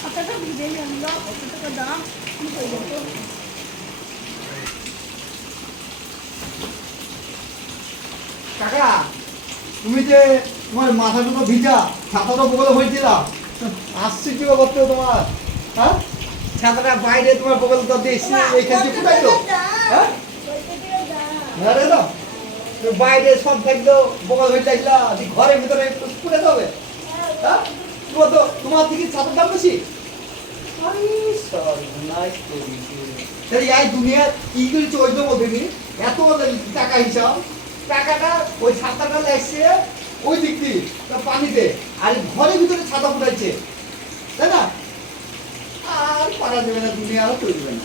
ছাতাটা ভিজেই আনলো, কত টাকা দাম, কি হয়ে যেত। কাকা, তুমি যে তোমার মাথাগুলো ভিজা, ছাতাটা বগলে হয়েছিল, আসছে কি করতে তোমার? হ্যাঁ, ছাতাটা বাইরে তোমার বগল তো দিয়েছি, এইখানে কোথায় তো? হ্যাঁ, আরে না, বাইরে সব থাকলো বগল হয়ে থাকলো, ঘরের ভিতরে পুড়ে যাবে। হ্যাঁ, তোমার দিকে ছাতার দাম বেশি। এই দুনিয়া কি করে চলছে বলতে এত টাকা হিসাব, টাকাটা ওই ছাতাটা লাগছে ওই দিক দিয়ে পানিতে, আর ঘরের ভিতরে ছাতা ফুটাইছে, তাই না? আর পারা যাবে না, দুনিয়া আর চলবে না।